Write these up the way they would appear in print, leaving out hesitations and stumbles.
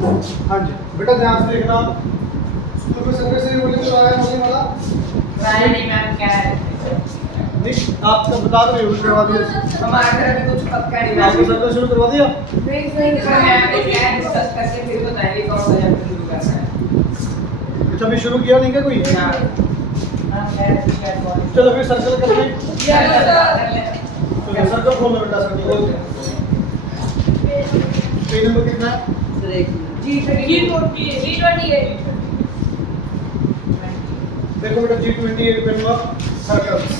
हाँ जी बेटा ध्यान से देखना। तो फिर सर्कल से बोले तो आया होने वाला नहीं मैम क्या है नहीं आपका बता दो यूज करवा दिया हमारे घर में कुछ पक्का नहीं आपने सर्कल शुरू करवा दिया। नहीं मैं क्या डिस्कस करके फिर बताएंगे कौन सा चैप्टर शुरू करना है। अच्छा अभी शुरू किया नहीं क्या कोई? चलो फिर सर्कल करते हैं। चलो सर्कल खोलो बेटा सर्कल पेज नंबर कितना है? G28 देखो बेटा G28 पेन नंबर सर्कल्स।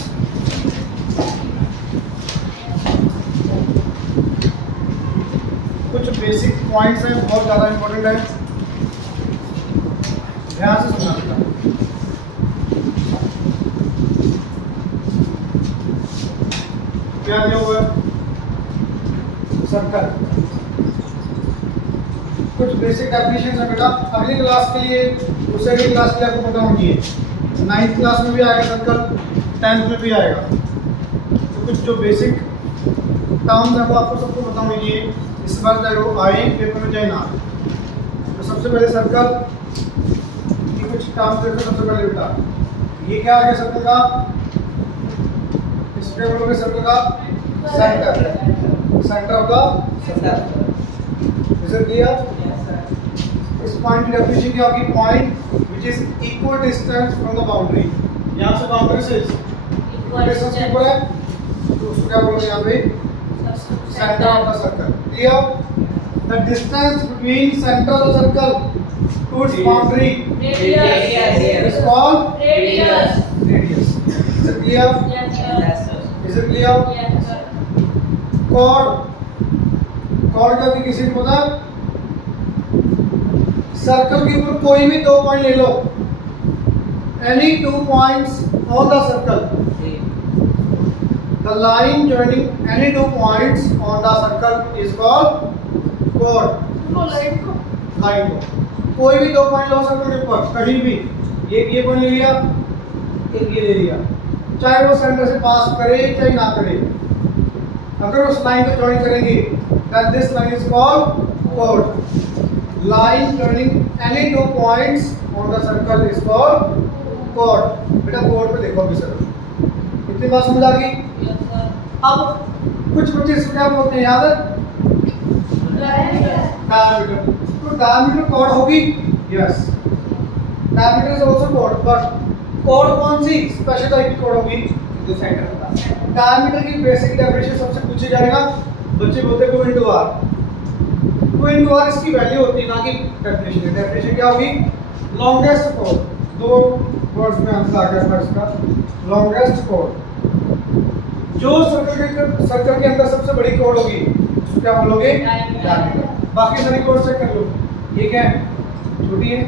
कुछ बेसिक पॉइंट्स हैं बहुत ज्यादा इंपॉर्टेंट है, ध्यान से सुनना बेटा। क्या क्या हुआ सर्कल, कुछ बेसिक डेफिनेशन है बेटा। अगली क्लास के लिए दूसरे अगली क्लास के लिए आपको पता होनी है। 9th क्लास में भी आएगा सर्कल, 10th में भी आएगा। तो कुछ जो बेसिक टर्म्स है वो आपको सबको पता होनी चाहिए, इस बार चाहे वो आए पेपर में चाहे ना आए। तो सबसे पहले सर्कल की कुछ टर्म्स देखो। सबसे पहले बेटा ये क्या आ गया सर्कल का, इस पे बोलोगे सर्कल का centre, centre of the circle. Is it clear? इस पॉइंट की डेफिनेशन क्या होगी? Point which is equal distance from the boundary. यहां से बाउंड्री से इक्वल डिस्टेंस ऊपर है तो उसको क्या बोलोगे यहां पे? Centre of the circle. Clear? The distance between centre of the circle to its boundary is called Radius. Radius. Is it clear? Yes sir. Is it clear? Yes sir. Chord, chord का भी किसी को पता है? Circle के ऊपर कोई भी दो पॉइंट ले लो, any 2 points on the circle, the line joining any 2 points on the circle is called chord. Line को कोई भी 2 पॉइंट लो सर्कल के ऊपर कहीं भी, एक ये पॉइंट ले लिया, एक ये ले लिया, चाहे वो सेंटर से पास करे चाहे ना करे, अगर उस लाइन को जॉइन करेंगे then this line is called chord. Line joining any 2 points on the circle is called chord. बेटा chord पे देखो अभी सर, इतनी बात समझ आ गई? Yes sir. अब कुछ बच्चे इसको क्या बोलते हैं याद है? डायमीटर। तो डायमीटर chord होगी? Yes. Diameter is also chord, but chord कौन सी स्पेशल टाइप की chord होगी? जो सेंटर का। डायमीटर की बेसिक डेफिनेशन सबसे पूछी जाएगा, बच्चे बोलते हैं 2 into r। 2 into r इसकी वैल्यू होती है ना कि डेफिनेशन है। डेफिनेशन क्या होगी? Longest code. 2 वर्ड्स में आंसर आ गया इसका, लॉन्गेस्ट कोड। जो सर्कल के अंदर सबसे बड़ी कोड होगी उसको क्या बोलोगे? डायमीटर। बाकी सारी कोड चेक कर लो, ये क्या है? छोटी है,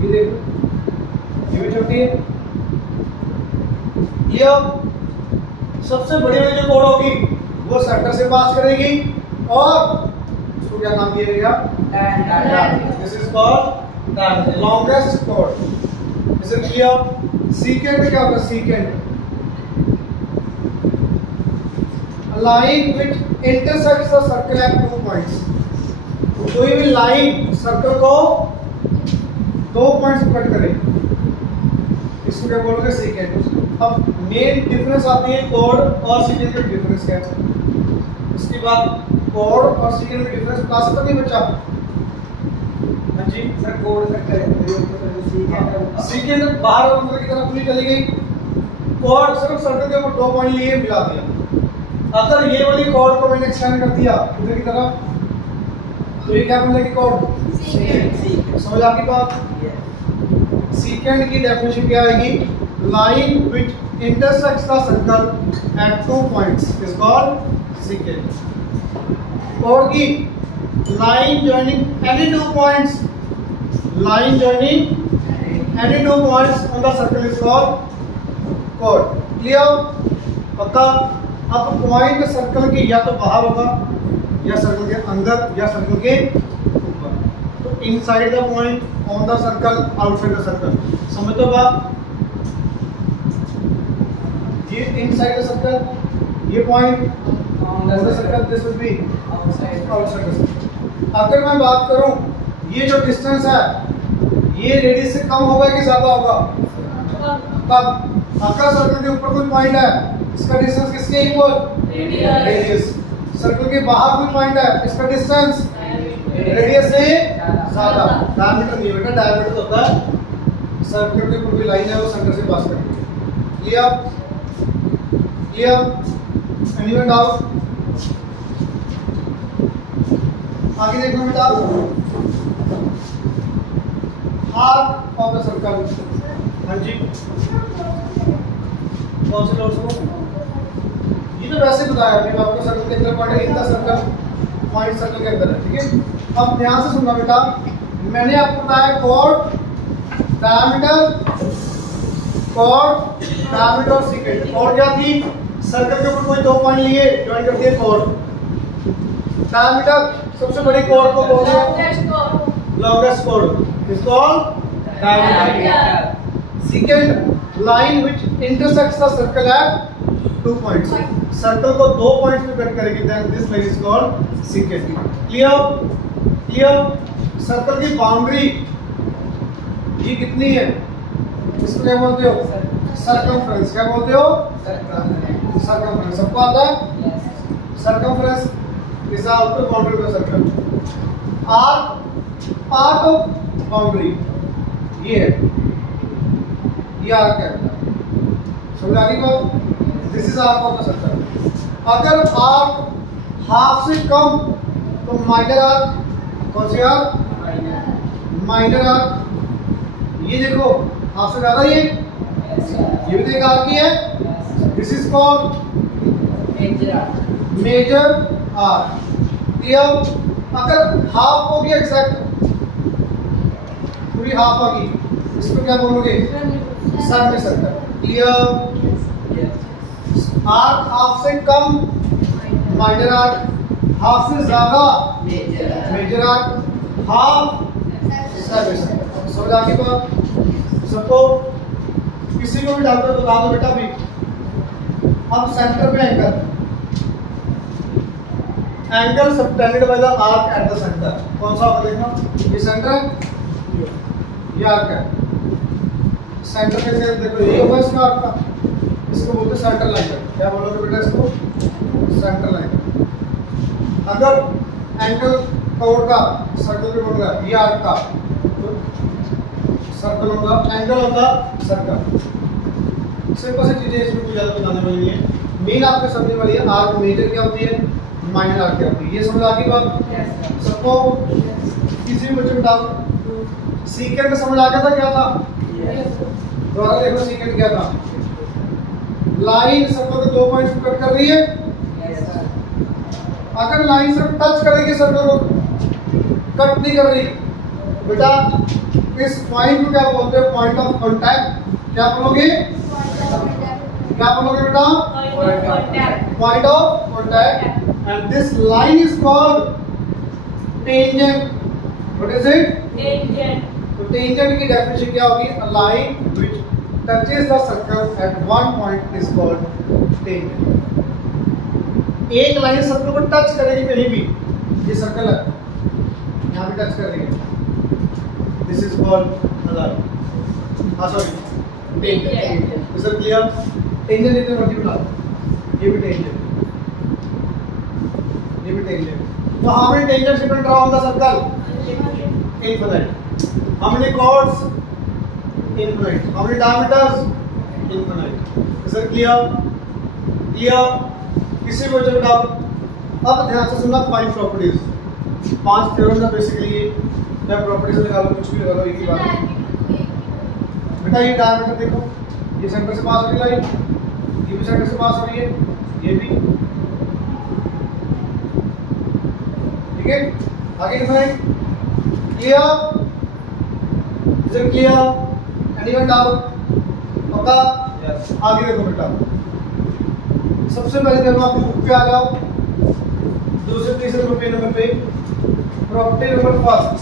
ये देखो ये भी छोटी है। ये सबसे बड़ी वाली जो कोड होगी वो सेंटर से पास करेगी और उसको क्या नाम दिया गया? This is called the longest code. Is it clear? सीकेंड क्या होगा? सीकेंड line which intersects the circle at 2 points। कोई भी लाइन सर्कल को 2 points कट करे, इसको क्या बोलोगे? सीकेंड। अब मेन डिफरेंस आती है कोड और सीकेंड का डिफरेंस क्या है। इसके बाद कोड और सीकेंड में डिफरेंस बता सकते नहीं बच्चा? हाँ जी सर कोड तक करें सीकेंड बाहर और अंदर की तरफ पूरी चली गई, कोड सिर्फ सर्कल के ऊपर 2 पॉइंट लिए मिला दिया। अगर ये वाली कोड को मैंने एक्सटेंड कर दिया इधर की तरफ तो ये क्या बन जाएगी? कोड। समझ आपकी बात? सीकेंड की डेफिनेशन क्या आएगी? Line which intersects the circle at 2 points is called secant. कोड की line joining any 2 points, line joining any 2 points on the circle is called chord. Clear? पक्का? अब पॉइंट सर्कल के या तो बाहर होगा या सर्कल के अंदर या सर्कल के ऊपर। तो inside the point, on the circle, outside the circle. समझ लो बात? ये इनसाइड द सर्कल, ये point on the circle, this will be outside the circle. अगर मैं बात करूं ये जो डिस्टेंस है ये रेडियस से कम होगा कि ज्यादा होगा? कम। अगर सर्कल के ऊपर कोई पॉइंट है इसका डिस्टेंस किसके इक्वल? रेडियस। सर्कल के बाहर कोई पॉइंट है इसका डिस्टेंस रेडियस से ज्यादा। डायमीटर नहीं बेटा, डायमीटर तो होता है सर्कल के ऊपर कोई लाइन है वो सेंटर से पास करती है। क्लियर? क्लियर? Anyone doubt? आगे देखो बेटा, हाफ ऑफ द सर्कल। हाँ जी, कौन से नोट्स को? ये तो वैसे बताया अभी आपको, सर्कल के अंदर पॉइंट है, इनका सर्कल पॉइंट सर्कल के अंदर है, ठीक है। अब ध्यान से सुनना बेटा, मैंने आपको बताया कॉर्ड, डायमीटर, कॉर्ड, डायमीटर और सेकेंड। कॉर्ड क्या थी? सर्कल के ऊपर कोई दो पॉइंट लिए ज्वाइन कर दिए कॉर्ड। डायमीटर सबसे बड़ी कॉर्ड को बोलते हैं longest chord, is called diameter. Secant, line which intersects the circle at 2 points. Circle को 2 पॉइंट्स पे कट करेगी, then this line is called secant. Clear? Clear? Circle की बाउंड्री ये कितनी है? इसको क्या बोलते हो? सर्कमफ्रेंस। क्या बोलते हो? सर्कमफ्रेंस। सबको आता है? Circumference is the outer boundary of circle. Arc, part of boundary ये है, ये आर्क है। समझ आ गई बात? This is arc of the circle. अगर आर्क हाफ से कम तो माइनर आर्क। कौन सी आर्क? Minor arc. ये देखो हाफ से ज्यादा, ये भी एक आर्क ही है। This is called major arc. Clear? अगर हाफ हो गया एग्जैक्ट, पूरी हाफ आ गई, इसको क्या बोलोगे? Semi circle. Clear? Arc half से कम माइनर आर्क, हाफ से ज्यादा major arc, half semi circle. समझ आ गई बात? सबको किसी को भी डालकर बता दो बेटा भी। अब सेंटर पे angle, angle subtended by the arc at the centre. कौन सा होगा देखना? ये सेंटर है, ये आर्क है। सेंटर के अंदर देखो ये होगा इसका आर्क का, इसको बोलते हैं सेंटर लाइन। क्या बोलोगे बेटा इसको? Centre line. अगर एंगल कॉर्ड का सर्कल पे होगा ये आर्क का, तो सर्कल होगा, एंगल होगा सर्कल। सिंपल सी चीजें, इसमें कुछ ज्यादा बताने वाली नहीं है। मेन आपको समझने वाली है आर्क मेजर क्या होती है, माइनर आर्क क्या होती है। ये समझ आ गई बात? सबको किसी भी बच्चे बताओ सीकेंड समझ आ गया था क्या था? दोबारा देखो सीकेंड क्या था? लाइन सर्कल के 2 पॉइंट्स को कट कर रही है। अगर लाइन सिर्फ टच करेगी सर्कल को, कट नहीं कर रही बेटा, इस पॉइंट को क्या बोलते हैं? Point of contact. क्या बोलोगे? क्या बोलोगे बेटा? Point of contact. And this line is called tangent. What is it? Tangent. तो टेंजेंट की डेफिनेशन क्या होगी? A line which touches the circle eight one point is called tangent. एक लाइन सर्कल को टच करेगी कहीं भी, ये सर्कल है यहाँ पे टच करेगी, दिस इज कॉल्ड लाइन। हाँ sorry, tangent. Is it clear? Tangent इतने मर्जी बना, ये भी टेंजेंट, ये भी टेंजेंट। तो how many tangents you can draw on the circle? Infinite. How many chords? Infinite. How many diameters? Infinite. Is it clear? Clear? किसी को जब डाउट? अब ध्यान से सुनना, 5 प्रॉपर्टीज, 5 थ्योरम है बेसिकली। ये मैं प्रॉपर्टीज लगा लो, कुछ भी लगा लो, एक ही बात है बेटा। ये डायमीटर देखो, ये सेंटर से पास हो रही लाइन, ये भी सेंटर से पास हो रही है, ये भी, ठीक है। आगे define. Clear? Is it clear? Anyone doubt? पक्का? Yes. आगे देखो बेटा, सबसे पहले जब आप बुक पे आ जाओ, दूसरे तीसरे नंबर पे प्रॉपर्टी नंबर फर्स्ट,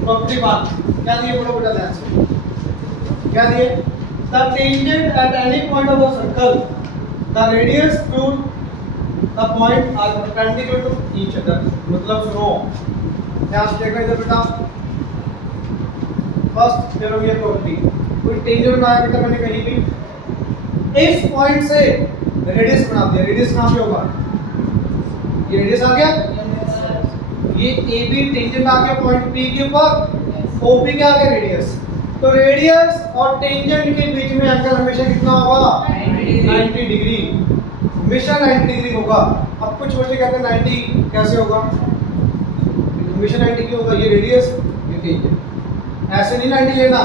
प्रॉपर्टी 1 क्या दिए? पढ़ो बेटा ध्यान से। क्या दिए? The tangent at any point of the circle, the radius through the point are perpendicular to each other. मतलब सुनो ध्यान से देखना इधर बेटा। फर्स्ट चलो ये प्रॉपर्टी कोई टेंजेंट बनाया बेटा मैंने कहीं भी, इस पॉइंट से रेडियस बना दिया। रेडियस कहां पे होगा? ये रेडियस आ गया, ये ए बी टेंजेंट आ गया पॉइंट पी के ऊपर, ओपी क्या आ गया? रेडियस। तो रेडियस और टेंजेंट के बीच में एंगल हमेशा कितना होगा? 90 डिग्री। हमेशा 90 डिग्री होगा। अब कुछ बच्चे कहते हैं 90 कैसे होगा? हमेशा 90 क्यों होगा? ये रेडियस ये टेंजेंट, ऐसे नहीं 90 लेना।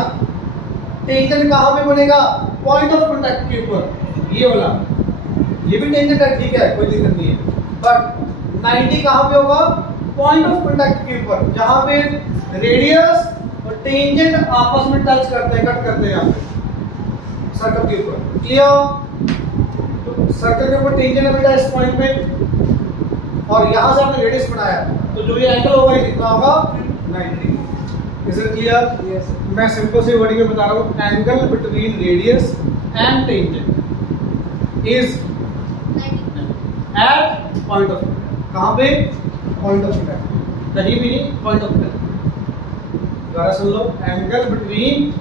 टेंजेंट कहां पे बनेगा? पॉइंट ऑफ कांटेक्ट के ऊपर, ये वाला। ये भी टेंजेंट है, ठीक है, कोई दिक्कत नहीं है, बट 90 कहां पे होगा? पॉइंट ऑफ कांटेक्ट के ऊपर, जहां पे रेडियस और टेंजेंट आपस में टच करते हैं, कट करते हैं यहाँ पे सर्कल के ऊपर। क्लियर? तो सर्कल के ऊपर टेंजेंट है बेटा इस पॉइंट पे, और यहां से आपने रेडियस बनाया, तो जो ये एंगल होगा ये कितना होगा? 90 degree. Is it clear? Yes. मैं सिंपल सी वर्डिंग में बता रहा हूँ, angle between radius and tangent is at point of, कहां पे? पॉइंट ऑफ कांटेक्ट, कहीं भी नहीं, पॉइंट ऑफ कांटेक्ट। दोबारा सुन लो, angle between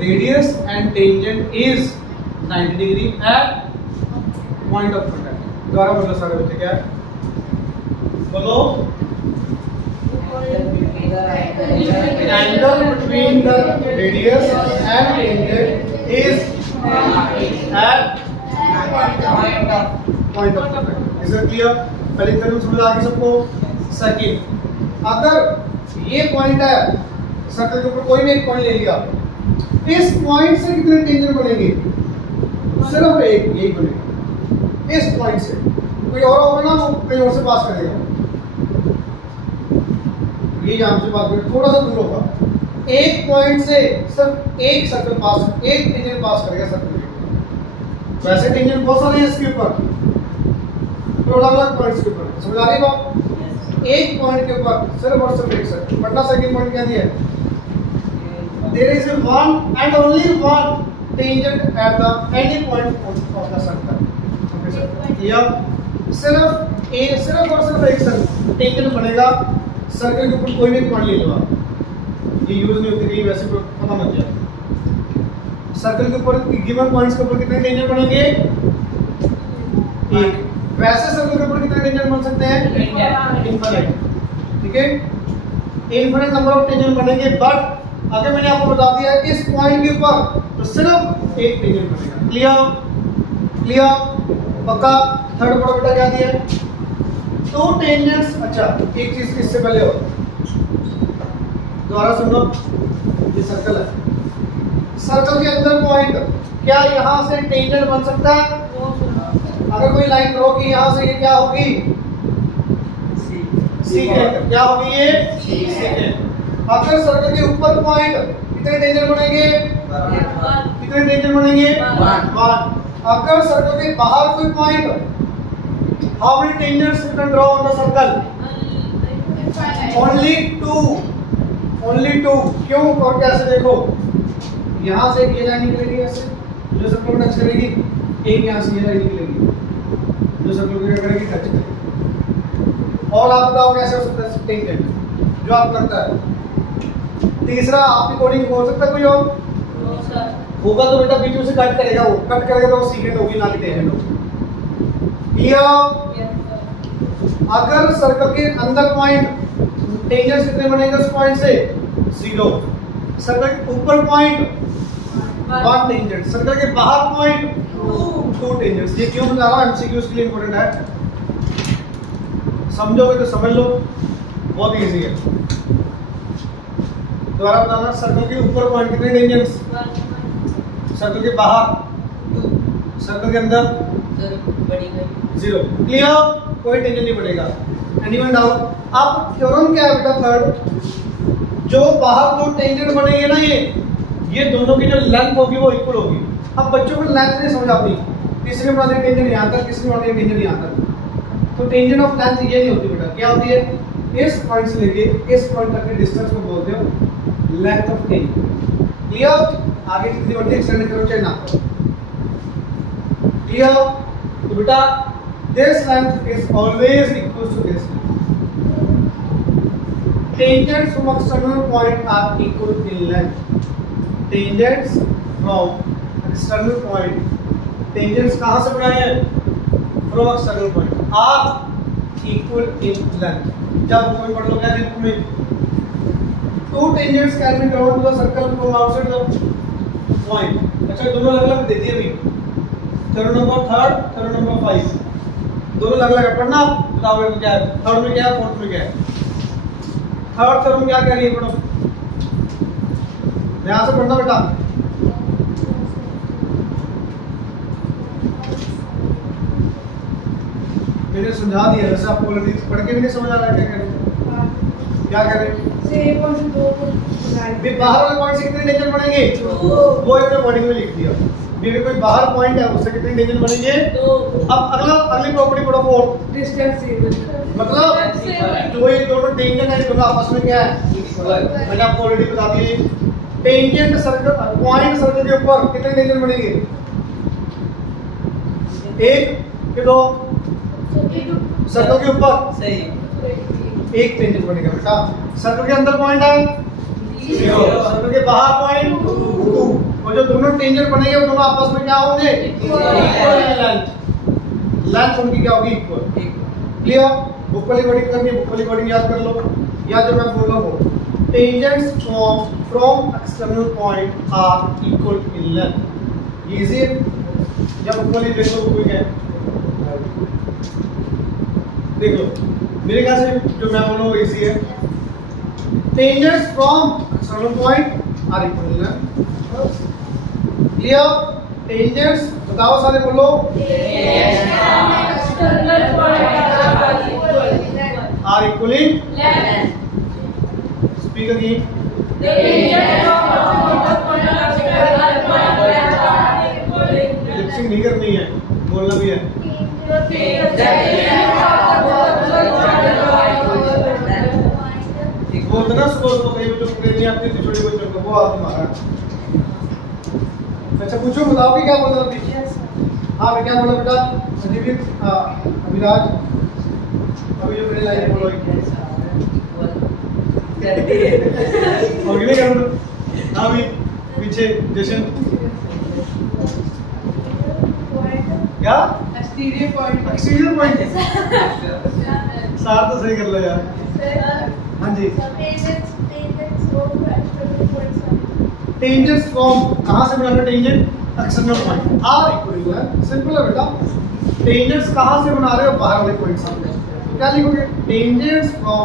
radius and tangent is 90 degree at point of contact. दोबारा बोलो सारे बच्चे, क्या है? बोलो। Angle between the radius and tangent is at point of contact. Is it clear? पहले तरह समझ आ गई सबको? सेकंड, अगर ये पॉइंट है सर्कल के ऊपर, कोई भी एक पॉइंट ले लिया, इस पॉइंट से कितने टेंजेंट बनेंगे? सिर्फ एक, यही बनेगा। इस पॉइंट से कोई और होगा ना, वो कहीं और से पास करेगा, ये यहां से पास करेगा, थोड़ा सा दूर होगा। एक पॉइंट से सिर्फ एक सर्कल पास, एक टेंजेंट पास करेगा सर्कल के ऊपर। वैसे टेंजेंट बहुत सारे हैं इसके ऊपर, तो अलग अलग पॉइंट्स के ऊपर। समझ आ रही बात? एक पॉइंट के ऊपर सिर्फ और सिर्फ एक सर्कल। पढ़ना सेकंड पॉइंट क्या दिया है? There is one and only one tangent at the any point of the circle. Okay sir. या सिर्फ और सिर्फ एक सर्कल टेंजेंट बनेगा सर्कल के ऊपर, कोई भी पॉइंट ले लो आप, ये यूज नहीं होती कहीं, वैसे पता मत जाए। सर्कल के ऊपर गिवन पॉइंट्स के ऊपर कितने टेंजेंट बनेंगे? एक। वैसे सर्कल के ऊपर कितने टेंजेंट बन सकते हैं? इनफिनिट। ठीक है, इनफिनिट नंबर ऑफ टेंजेंट बनेंगे, बट अगर मैंने आपको बता दिया इस पॉइंट के ऊपर तो सिर्फ एक टेंजेंट बनेगा। क्लियर? क्लियर? पक्का? थर्ड पॉइंट बेटा क्या दिया है? दो टेंजेंट्स। अच्छा, एक चीज इससे पहले और दोबारा सुन लो, ये सर्कल है, सर्कल के अंदर पॉइंट, क्या यहां से टेंजेंट बन सकता है? अगर कोई लाइन ड्रॉ की यहां से, ये क्या होगी? सीकेंट। क्या होगी ये? सीकेंट। अगर सर्कल के ऊपर पॉइंट, कितने टेंजेंट बनेंगे? कितने टेंजेंट बनेंगे? 1। अगर सर्कल के बाहर कोई point, how many tangents you can draw on the circle? Only 2। Only 2। क्यों और कैसे? देखो, यहां से ये लाइन निकलेगी ऐसे, जो सर्कल को टच करेगी, एक यहां से ये लाइन निकलेगी, जो सर्कल को करेगी, टच करेगी। और आप बताओ कैसे हो सकता है टेंजेंट जो आप करता है? तीसरा, आपकी कोडिंग हो सकता है कोई और? होगा तो बेटा बीच में से कट करेगा, वो कट करेगा तो वो सीकेंट होगी, ना कि टेंजेंट होगी। क्लियर? अगर सर्कल के अंदर पॉइंट, टेंजेंट्स कितने बनेंगे उस पॉइंट से? 0। सर्कल के ऊपर पॉइंट 1 टेंजेंट, सर्कल के बाहर पॉइंट 2 टेंजेंट्स। ये क्यों बता रहा हूं? एमसीक्यूज के लिए इंपॉर्टेंट है, समझोगे तो समझ लो, बहुत इजी है। दोबारा बताना, सर्कल के ऊपर पॉइंट कितने टेंजेंट्स? सर्कल के बाहर 2, सर्कल के अंदर 0। क्लियर? कोई टेंजेंट नहीं बनेगा। Anyone doubt? अब थ्योरम क्या है बेटा? थर्ड, जो बाहर 2 टेंजेंट बनेंगे ना, ये दोनों की जो लेंथ होगी वो इक्वल होगी। अब बच्चों को लेंथ नहीं समझ आती, किसी ने बना दिया टेंजेंट यहाँ तक, किसी ने बना दिया टेंजेंट यहाँ तक। तो टेंजेंट ऑफ लेंथ ये नहीं होती बेटा, क्या होती है? इस पॉइंट से लेके इस पॉइंट तक के डिस्टेंस को बोलते हो लेंथ ऑफ टेंजेंट। क्लियर? आगे जितनी मर्जी एक्सटेंड करो चाहे ना करो। क्लियर? तो बेटा this length is always equal to this. Tangents from external point are equal in length. Tangents from external point, tangents कहाँ से बनाए हैं? From external point are equal in length. जब कोई पढ़ लो क्या बुक में? Two tangents can be drawn to the circle from outside the point. अच्छा दोनों अलग-अलग दे दिए अभी. Theorem number 3, theorem number 5. दोनों अलग-अलग है. पढ़ना बताओ मेरे को क्या है? थर्ड में क्या है? फोर्थ में क्या है? थर्ड थ्योरम क्या कह रही है? पढ़ो ध्यान से पढ़ना बेटा. मैंने समझा दिया वैसे आपको ऑलरेडी पढ़ के भी नहीं समझ आ रहा है क्या कह रहे हैं? क्या कह रहे हैं? भी बाहर वाले पॉइंट से कितने टेंजन बनेंगे? वो इन्होंने वर्डिंग में लिख दिया. अगर कोई बाहर पॉइंट है उससे कितने टेंजन बनेंगे? अब अगली प्रॉपर्टी पढ़ो. फोर्थ डिस्टेंस मतलब जो ये दोनों टेंजेंट है दोनों आपस में क्या है? मैंने आपको ऑलरेडी बता दिया. टेंजेंट सर्कल पॉइंट सर्कल के ऊपर कितने टेंजेंट बनेंगे? एक के दो? सर्कल के ऊपर सही एक टेंजेंट बनेगा बेटा. सर्कल के अंदर पॉइंट है 0, सर्कल के बाहर पॉइंट 2. और जो दोनों टेंजेंट बनेंगे वो दोनों आपस में क्या होंगे? इक्वल. लेंथ उनकी क्या होगी? इक्वल. क्लियर? बुक वाली वर्डिंग करनी है, बुक वाली वर्डिंग याद कर लो. या जो मैं बोल रहा हूँ tangents from external point are equal in length. Easy है. जब बुक वाली देख लो कोई क्या देख लो. मेरे ख्याल से जो मैं बोल रहा हूँ इजी है. Tangents from external point are equal in length. Clear? Tangents बताओ सारे बोलो. Are equal in speak again. लिपसिंग नहीं करनी है, बोलना भी है. बोलते ना सुबह को कहीं बच्चों को नहीं आती थी छोटी बच्चों को वो आप मारा. अच्छा पूछो बताओ कि क्या बोल रहा था? हाँ मैं क्या बोला बेटा? संजीवी अभिराज अभी जो मेरे लाइन बोलो और नहीं कर दो. हाँ भी पीछे जशन क्या? Exterior point. एक्सटीरियर पॉइंट सार तो सही कर लो यार. हाँ जी. टेंजेंट्स फ्रॉम कहाँ से बनाना? Tangent external point are equal है. सिंपल है बेटा. टेंजेंट्स कहाँ से बना रहे हो? बाहर वाले पॉइंट से. क्या लिखोगे? Tangents from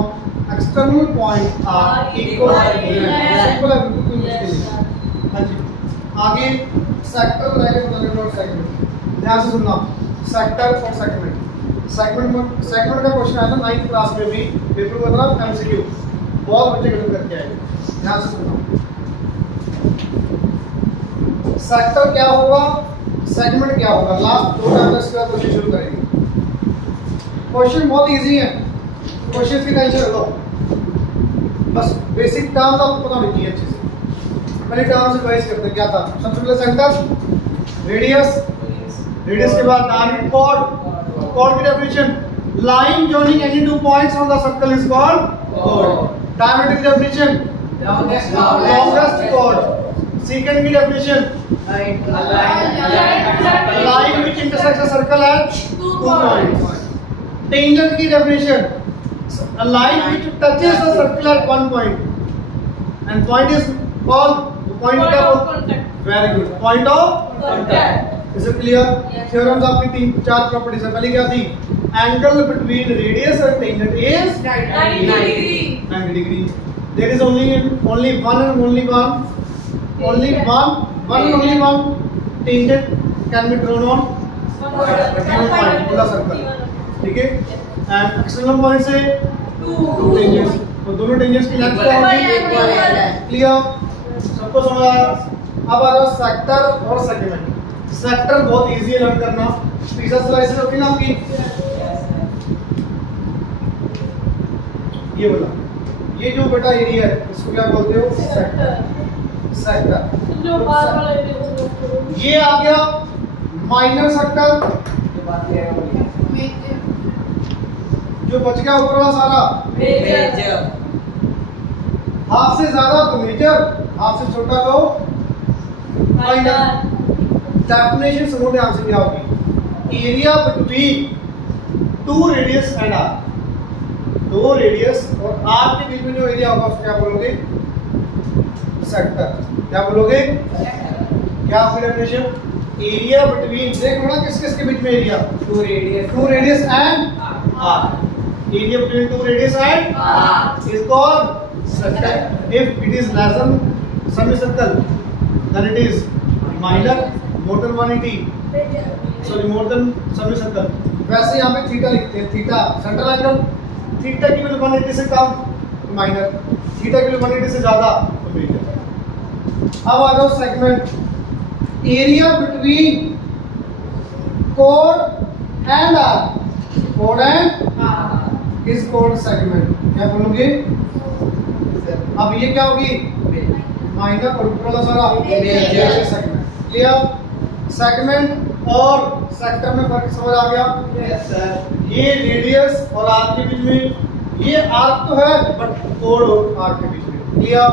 external point are equal. Simple है बिल्कुल कोई मुश्किल नहीं. हाँ जी. आगे सेक्टर बनाएंगे और सेगमेंट. ध्यान से सुनना. सेक्टर और सेगमेंट. सेगमेंट का क्वेश्चन आया था 9th क्लास में भी पेपर में था. एमसीक्यू बहुत बच्चे गलत करके आए. ध्यान से सुनना. सेक्टर क्या होगा? सेगमेंट क्या होगा? लास्ट 2 टाइम्स के बाद क्वेश्चन शुरू करेंगे. क्वेश्चन बहुत इजी है. क्वेश्चन की टेंशन लो. बस बेसिक टर्म्स आपको पता होनी चाहिए अच्छे से. पहले टर्म्स रिवाइज करते हैं. क्या था? सबसे पहले सेंटर, रेडियस, रेडियस के बाद डायमीटर, कॉर्ड, कॉर्ड की definition line joining any two points on the circle is called chord. Diameter की डेफिनेशन लॉन्गेस्ट कॉर्ड. सेकंड की definition line which intersects a circle at 2 points. Tangent की definition a line which touches a circle at 1 point and point is called the point of contact. Very good. Point of contact. Is it clear? Yes. Theorems आपकी 3-4 properties है. पहली क्या थी? Angle between radius and tangent is 90 degree. 90 degree. There is only one and only one tangent can be drawn on one point पूरा circle. ठीक है. And external point से 2 tangents. तो दोनों टेंजेंट्स की लेंथ क्या होगी? क्लियर? सबको समझ आया? अब आ रहा सेक्टर और सेगमेंट. सेक्टर बहुत इजी है लर्न करना. पिज़्ज़ा स्लाइस होती है ना आपकी, ये वाला, ये जो बेटा एरिया है इसको क्या बोलते हो? सेक्टर. सेक्टर जो बाहर वाला एरिया. ये आ गया माइनर सेक्टर. जो बच गया ऊपर वाला सारा मेजर हाफ से ज्यादा तो मेजर, हाफ से छोटा तो माइनर। डेफिनेशन सुनो ध्यान से क्या होगी। Area between two radius and arc, दो रेडियस और आर्क के बीच में जो एरिया होगा उसको क्या बोलोगे? सेक्टर। क्या बोलोगे? क्या आपकी डेफिनेशन? एरिया बिटवीन, देखो ना किस किस के बीच में area? Two radius and arc. Area between two radius and arc is called sector. If it is less than semicircle then it is minor, more than 180, sorry more than semicircle। वैसे यहाँ पे थीटा लिखते हैं, theta central angle, theta की value 180 से कम minor, theta की value 180 से ज्यादा तो मेजर। अब आ जाओ segment. Area between code and arc, code and is called segment. क्या बोलोगे? अब ये क्या होगी? माइनर और ऊपर वाला सारा मेजर। सेगमेंट। क्लियर? सेगमेंट और सेक्टर में फर्क समझ आ गया? Yes sir. ये रेडियस और आर्क के बीच में, ये आर्क तो है बट कोड और आर्क के बीच में। क्लियर?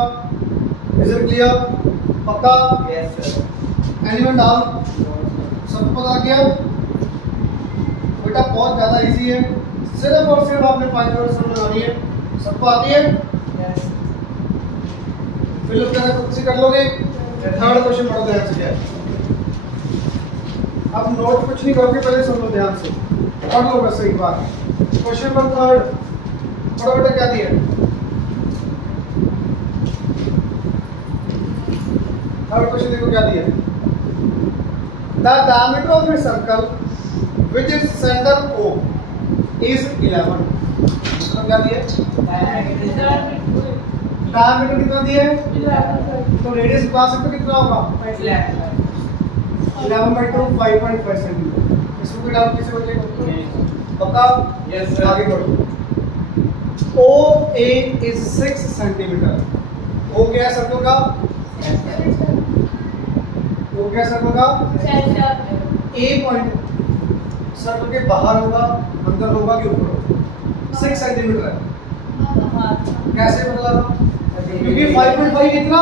Is it clear? पक्का? Yes sir. Anyone down? सब पता गया? बेटा बहुत ज्यादा इजी है, सिर्फ और सिर्फ आपने 5 वर्ड समझानी है। सबको आती है? यस। फिलअप करना खुद से कर लोगे। थर्ड क्वेश्चन पढ़ो ध्यान से। क्या अब नोट कुछ नहीं करोगे, पहले सुन लो ध्यान से, पढ़ लो बस एक बार। क्वेश्चन नंबर थर्ड पढ़ो बेटा। क्या दिया? थर्ड क्वेश्चन देखो क्या दिया। The diameter of a circle which is centre O is 11। मतलब क्या दिया? डायमीटर कितना दिया है? तो रेडियस बता सकते हो कितना होगा? 11/2 5.5 सेंटीमीटर। इसमें कोई डाउट किसी बच्चे को? पक्का? Yes sir. आगे बढ़ो। OA is 6 centimetre. O क्या है सर्कल का? O क्या है सर्कल का? A पॉइंट सर्कल के बाहर होगा, अंदर होगा कि ऊपर होगा? 6 सेंटीमीटर है। कैसे बदला? क्योंकि 5.5 कितना?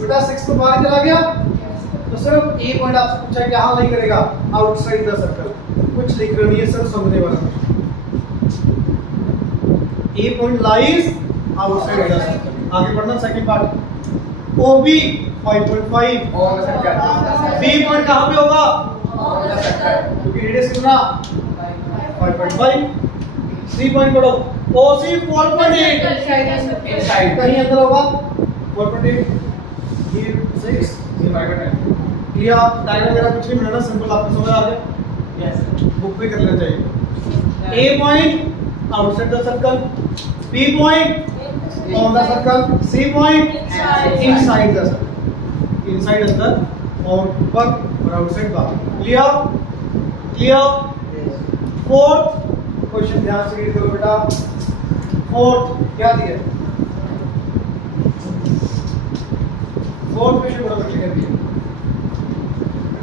बेटा 6 तो बाहर चला गया, तो सिर्फ ए पॉइंट आपसे पूछा है कि यहाँ नहीं करेगा आउटसाइड द सर्कल। कुछ लिख रहे नहीं है, सिर्फ समझने वाला। A point lies outside the circle. आगे बढ़ना सेकंड पार्ट। OB 5.5 और सर्कल। बी पॉइंट कहाँ पे होगा? क्योंकि रेडियस कितना? 5.5। सी पॉइंट पढ़ो। OC 4.8 inside. कहीं अंदर होगा 4.8। ये 6 ये 5.8। क्लियर? डायग्राम वगैरह कुछ नहीं बनाना, सिंपल आपको समझ आ गया। यस। बुक पे कर लेना चाहिए। A point outside the circle, B point on the circle, C point inside the circle. Inside अंदर और ऊपर और आउटसाइड बाहर। क्लियर? क्लियर? फोर्थ क्वेश्चन ध्यान से रीड करो बेटा। फोर्थ क्या दिया? फोर्थ क्वेश्चन बड़ा बच्चे क्या दिया?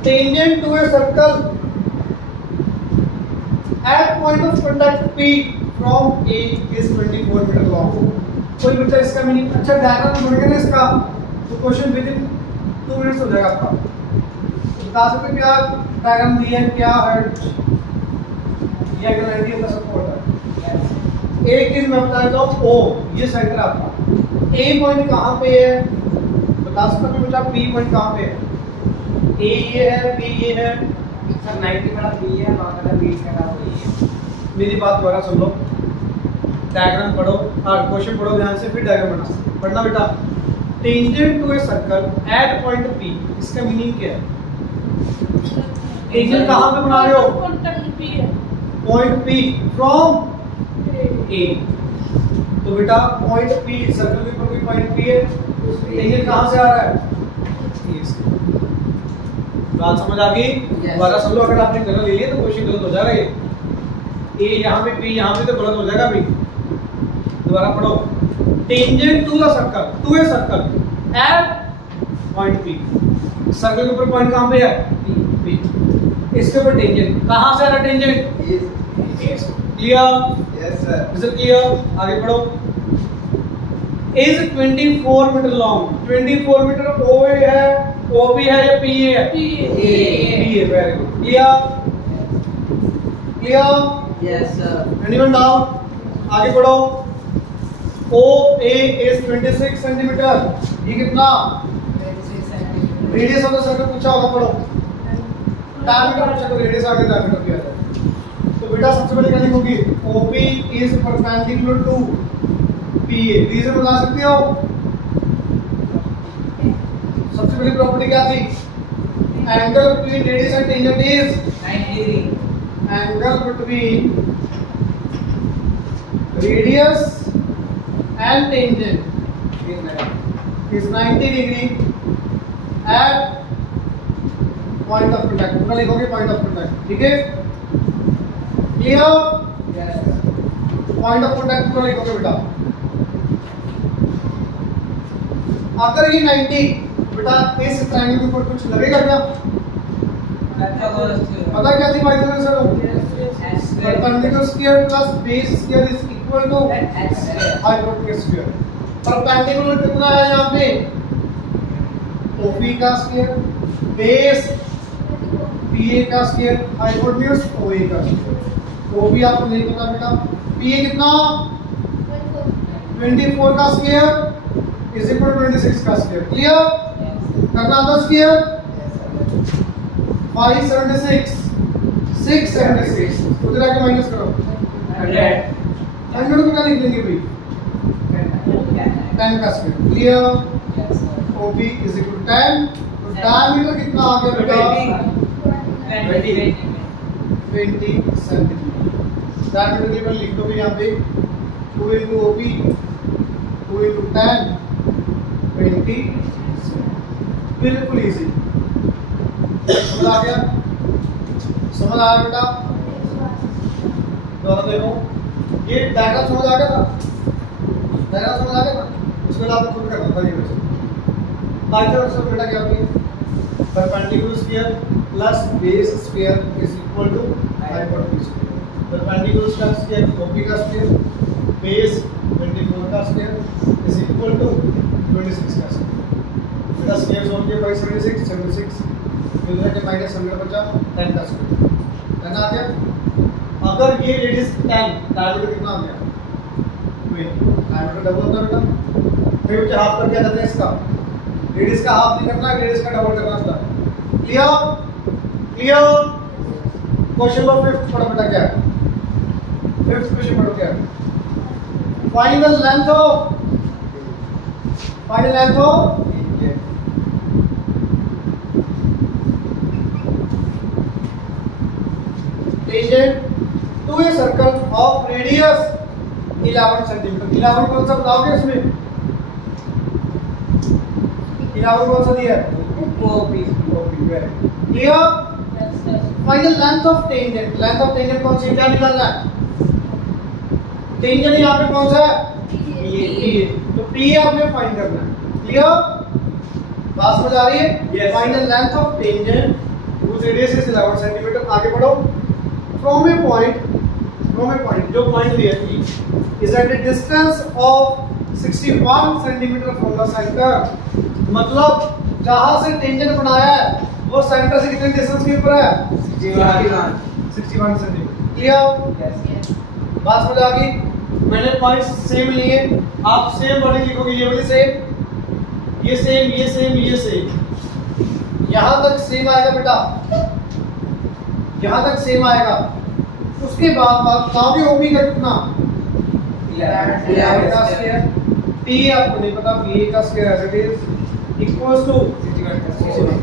Tangent to a circle at point of contact P from A is 24 metre long. कोई बच्चा इसका मीनिंग अच्छा डायग्राम बन गया ना इसका, तो क्वेश्चन विद इन 2 मिनट्स हो जाएगा आपका। बता सकते क्या डायग्राम दिया है, क्या है, ये अगर आइडिया का सपोर्ट है। एक चीज मैं बता देता हूँ, O ये सेंटर आपका। A पॉइंट कहाँ पे है बता सकते हो बेटा? P पॉइंट कहाँ पे है? A ये है, P ये है। सर 90 वाला बी है, 9 वाला बी का वही है। मेरी बात दोबारा सुन लो, डायग्राम पढ़ो और क्वेश्चन पढ़ो ध्यान से, फिर डायग्राम बनाओ। पढ़ना बेटा। Tangent to a circle at point P, इसका मीनिंग क्या है? टेंजेंट कहाँ पे बना रहे हो? Point P from A। तो बेटा पॉइंट P, सर्कल के ऊपर कोई पॉइंट P है, टेंजेंट कहाँ से आ रहा है? A से। बात समझ आ गई? दोबारा सुन लो, अगर आपने गलत ले लिया तो क्वेश्चन गलत हो जाएगा। ये A यहाँ पे, P यहाँ पे, तो गलत हो जाएगा भी। दोबारा पढ़ो। Tangent to the circle, to a circle at point P। Circle के ऊपर पॉइंट कहाँ पे है? P। इसके ऊपर टेंजेंट कहाँ से आ रहा है? Tangent clear? Yes sir. Is it clear? आगे बढ़ो। Is 24 metre long. 24 metre OA है, OB है या PA है? PA। PA, very good. Clear? Clear? Yes sir. Anyone doubt? आगे बढ़ो। OA is 26 centimetre. ये कितना? रेडियस ऑफ द सर्कल पूछा होगा, पढ़ो। डायमीटर पूछा तो रेडियस आगे डायमीटर किया जाए। तो बेटा सबसे पहले क्या लिखोगी? OP is perpendicular to PA। Reason बता सकते हो? सबसे पहली प्रॉपर्टी क्या थी? Angle between radius and tangent is 90 degree. Angle between radius and tangent is 90 degree at point of contact। पूरा लिखोगे point of contact, ठीक है? Clear? Yes point of contact पूरा लिखोगे बेटा। अगर ये 90 बेटा इस ट्रायंगल के ऊपर कुछ लगेगा क्या? पता क्या थी भाई सर? Perpendicular square plus base square is equal to hypotenuse square. Perpendicular कितना है यहाँ पे? OP का स्क्वायर, बेस PA का स्क्वायर, हाइपोटेन्यूज OA का स्क्वायर। OB आपको नहीं पता बेटा। PA कितना? 24 का स्क्वायर इज इक्वल टू 26 का स्क्वायर। क्लियर? करना था स्क्वायर 576 676 उधर आके माइनस करो 100 को क्या लिख देंगे भाई? 10 का square. Clear? OB is equal to 10। तो डायमीटर कितना आ गया बेटा? 20 सेंटीमीटर। डायमीटर के लिए लिख दो भी यहाँ पे 2 into OB 2 into 10 20। बिल्कुल इजी। समझ आ गया? समझ आया बेटा? दोनों देखो, ये डायग्राम समझ आ गया था? डायग्राम समझ आ गया था? उसके बाद आपको खुद करना था ये वैसे। पाइथागोरस का बेटा क्या होती है? Perpendicular sphere plus base sphere is equal to hypotenuse sphere. Perpendicular का स्फीयर OP का स्फीयर बेस 24 का स्फीयर इज इक्वल टू 26 का स्फीयर। बेटा स्फीयर सोल्व किया 576 76 फिर के माइनस 100 बचा 10 का स्क्वायर। है ना? आ गया? अगर ये रेडियस 10 डायमीटर कितना आ गया? 20। डायमीटर डबल होता है बेटा। फिर मुझे हाफ कर क्या करते हैं इसका? रेडियस का हाफ नहीं करना, रेडियस का डबल करना होता है। क्लियर? क्लियर? क्वेश्चन नंबर 5 पढ़ो बेटा क्या है? 5th क्वेश्चन पढ़ो क्या है? Find the length of tangent to a circle of radius 11 centimetre. 11 कौन सा बताओगे इसमें? 11 कौन सा दिया है? OP। Clear? Find the length of tangent. Length of tangent कौन सी? क्या निकालना है? टेंजेंट यहाँ पे कौन सा है? PA। तो PA आपने फाइंड करना है। क्लियर? बात समझ आ रही है? Find the length of tangent whose radius is 11 centimetre. आगे बढ़ो। फ्रॉम ए पॉइंट जो पॉइंट दिया है is at a distance of 61 centimetre from the centre. मतलब जहां से टेंजेंट बनाया है वो सेंटर से कितने डिस्टेंस के ऊपर है? 61 सेंटीमीटर। क्लियर? बात समझ आ गई? मैंने पॉइंट्स सेम लिए, आप सेम वर्डिंग लिखोगे। ये वाली सेम, ये सेम, ये सेम, ये सेम। यहां तक सेम आएगा बेटा, यहां तक सेम आएगा। उसके बाद बात बताओगे OP का कितना? 11 का स्क्वायर। PA आपको नहीं पता, PA का square as it is equals to 61।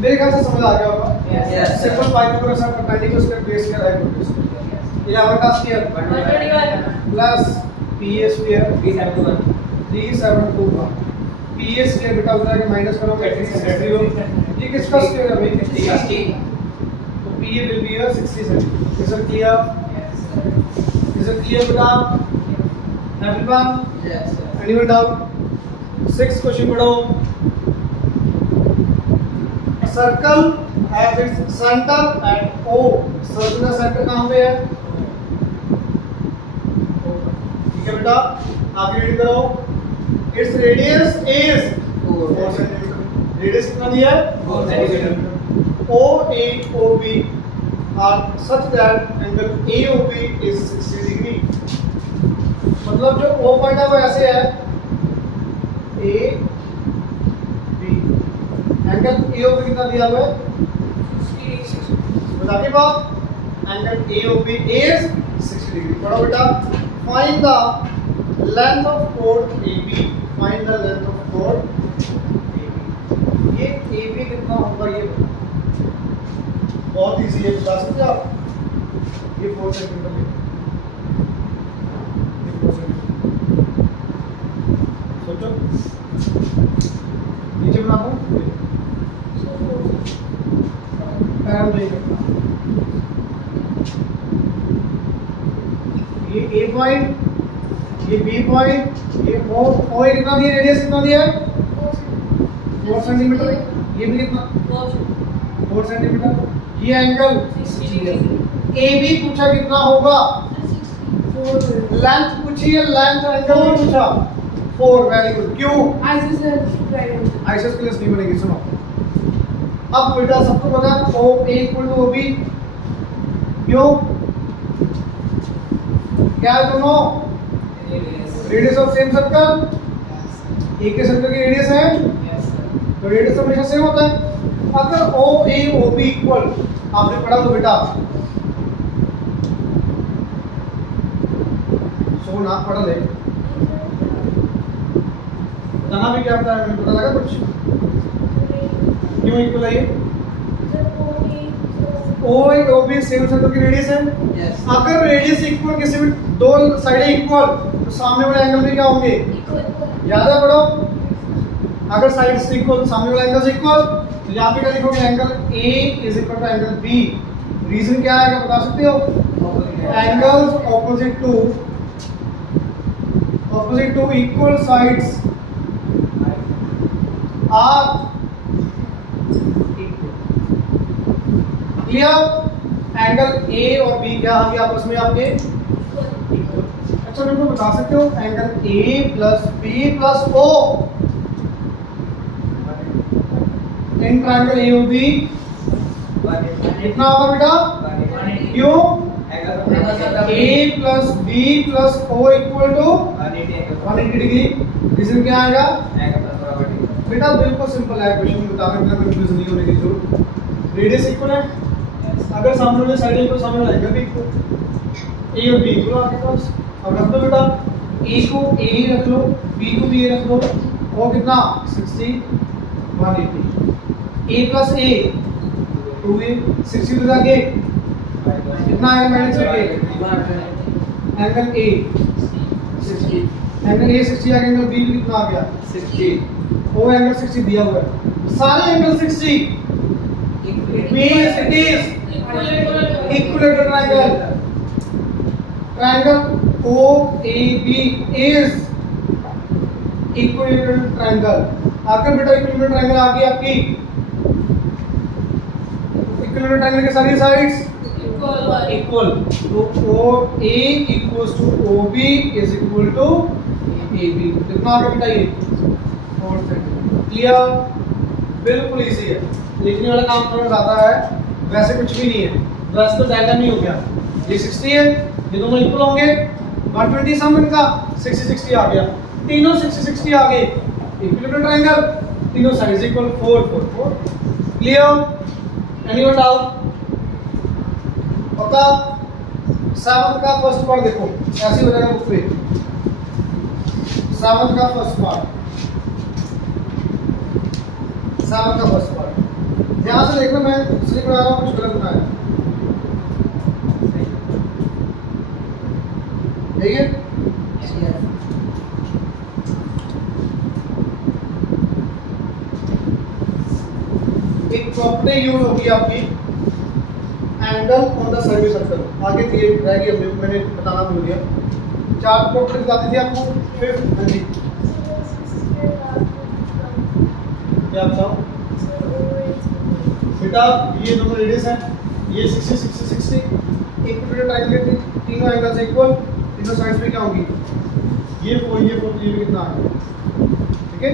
मेरे ख्याल से समझ आ गया होगा। सिंपल पाइथागोरस का perpendicular square base square hypotenuse. 11 का स्क्वायर प्लस PA स्क्वायर 372 का। PA स्क्वायर बेटा उधर आके माइनस करोगे 370। ये किसका स्क्वायर है भाई? 60। तो PA will be 60 centimetre. Is it clear? Is it clear बेटा? Everyone? Yes sir. Anyone doubt? 6th question पढ़ो। Circle has its centre at O। Circle का सेंटर कहां पे है? ठीक है बेटा, आगे रीड करो। Its radius is 4 centimetre. Radius कितना दिया है? 4 centimetre. OA OB are such that angle AOB is 60 degree. मतलब जो O पॉइंट है वो ऐसे है AB, एंगल AOB कितना दिया हुआ है? 60 बता के बाद एंगल AOB is 60 डिग्री। पढ़ो बेटा, find the length of code AB। Find the length of code AB। ये AB कितना होगा ये बताओ। बहुत इजी है, बता सकते हो आप? ये 4 सेंटीमीटर है। ये 4 सेंटीमीटर। सोचो, नीचे बनाता हूँ पैर नहीं करता। ये A पॉइंट, ये B पॉइंट, ये O कितना दिया? रेडियस कितना दिया है? 4 सेंटीमीटर। ये भी कितना? 4 सेंटीमीटर। ये एंगल AB पूछा कितना होगा? लेंथ पूछी है, लेंथ एंगल नहीं पूछा। 4, वेरी गुड। क्यों? आइसोसेलेस नहीं बनेगी। सुनो, अब बेटा सबको पता है OA इक्वल टू OB। क्यों? क्या है दोनों? Radius of same circle. एक के सर्कल की रेडियस है तो रेडियस हमेशा सेम होता है। अगर OA OB इक्वल, आपने पढ़ा तो बेटा सोना पढ़ ले, जाना भी क्या पता है, पता लगा कुछ? क्यों इक्वल है ये? OA OB सेम सर्कल की रेडियस है। अगर रेडियस इक्वल, किसी भी दो साइडें इक्वल, तो सामने वाले एंगल भी क्या होंगे? याद है पढ़ो, अगर साइड्स इक्वल, सामने वाला एंगल्स इक्वल, तो यहाँ पे क्या लिखोगे? Angle A is equal to angle B। Reason क्या है, क्या बता सकते हो? Angles opposite to equal sides are equal. Clear? Angle A और B क्या होंगे आपस में आपके? इक्वल। अच्छा मेरे को बता सकते हो angle A plus B plus O in triangle AOB कितना होगा बेटा? क्यों? A plus B plus O equal to 180 degree. Reason क्या आएगा बेटा? बिल्कुल सिंपल है, क्वेश्चन बताने में कंफ्यूजन नहीं होने की जरूरत। रेडियस इक्वल है, अगर सामने वाले साइड इक्वल, सामने वाला एंगल भी इक्वल, A और B इक्वल आपके पास। अब रख दो बेटा, A को A ही रख लो, B को भी A रख दो। O कितना? 60 180। A प्लस A 2A, 60 तो जाके कितना आएगा? माइनस करके एंगल A 60, एंगल A 60 आ गया, एंगल B कितना आ गया? 60। O एंगल 60 दिया हुआ है, सारे angle 60 means it is equilateral triangle. Triangle OAB is equilateral triangle। आपके बेटा इक्विलेटरल ट्रायंगल आ गई आपकी। इक्विलेटरल ट्रायंगल के सारी साइड्स इक्वल, तो OA equals to OB is equal to AB। कितना आ गया बेटा? ये 4 सेंटीमीटर। क्लियर? बिल्कुल इजी है, लिखने वाला काम थोड़ा ज्यादा है, वैसे कुछ भी नहीं है। वैसे तो डायग्राम ही हो गया। ये 60 है, ये दोनों इक्वल होंगे, 120 सम इनका, 60 60 आ गया, तीनों 60 60 आ गए। इक्विलेटरल ट्रायंगल, तीनों sides equal, 4 4 4। Clear? Anyone doubt? पक्का? 7th का फर्स्ट पार्ट देखो, ऐसे हो जाएगा बुक पे। 7th का फर्स्ट पार्ट, 7th का फर्स्ट पार्ट ध्यान से देखना, मैं सही पढ़ा रहा हूँ, कुछ गलत बनाया। ठीक है? एक प्रॉपर्टी यूज होगी आपकी, angle on the survey circle. आगे थी रह गई, मैंने बताना भूल गया। 4 प्रॉपर्टी बताती थी आपको। 5th, हाँ जी क्या बताओ बेटा? ये दोनों रेडियस हैं, ये 60 60 60 इक्विलेटरल ट्रायंगल, तीनों एंगल्स इक्वल, तीनों साइड्स में क्या होगी? ये 4 भी कितना आ गया, ठीक है।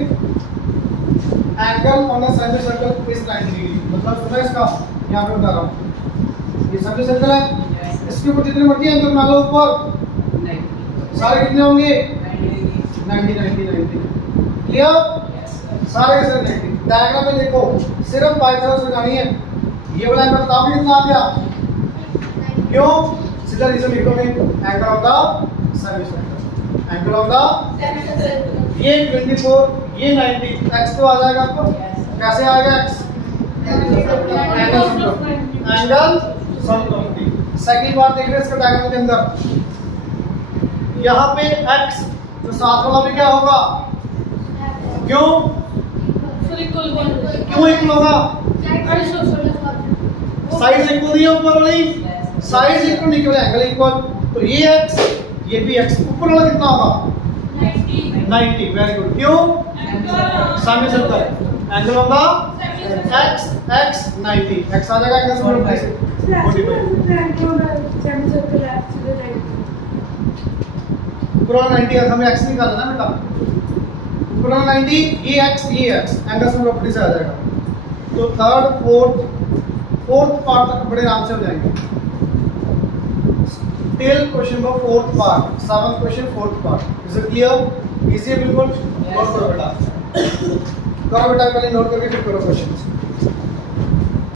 Angle on a semi circle is 90 degree, मतलब सुना इसका, यहाँ पे बता रहा हूँ, ये सेमी सर्कल है, इसके ऊपर जितने मर्जी एंगल बना लो ऊपर, सारे कितने होंगे 90 क्लियर, सारे के सारे 90। डायग्राम में देखो सिर्फ पाइथागोरस लगानी है, ये वाला एंगल बताओ कितना आ गया, क्यों, सीधा रीजन लिखोगे, angle of the semi circle, angle of the, ये 24 ये 90, x तो आ जाएगा आपको, कैसे आएगा x, एंगल समकोणिक। सेकंड बात देख रहे हैं इसका डायग्राम के अंदर, यहाँ पे x तो साथ वाला भी क्या होगा, क्यों इक्वल होगा, साइज इक्वल दिया ऊपर वाली, साइज इक्वल निकले एंगल इक्वल, तो ये x ये भी x, ऊपर वाला कितना होगा 90, वेरी गुड, क्यों semi circle, angle of the x 90, x आ जाएगा एंगल से 45, ऊपर वाला 90 है, हमें x निकालना है बेटा, ऊपर वाला 90 ये x एंगल से 45 से आ जाएगा। तो थर्ड फोर्थ पार्ट तक बड़े आराम से हो जाएंगे, टिल क्वेश्चन का fourth part, 7th question fourth part, is it clear, easy है बिल्कुल, नोट करो बेटा, पहले नोट करके फिर करो क्वेश्चन।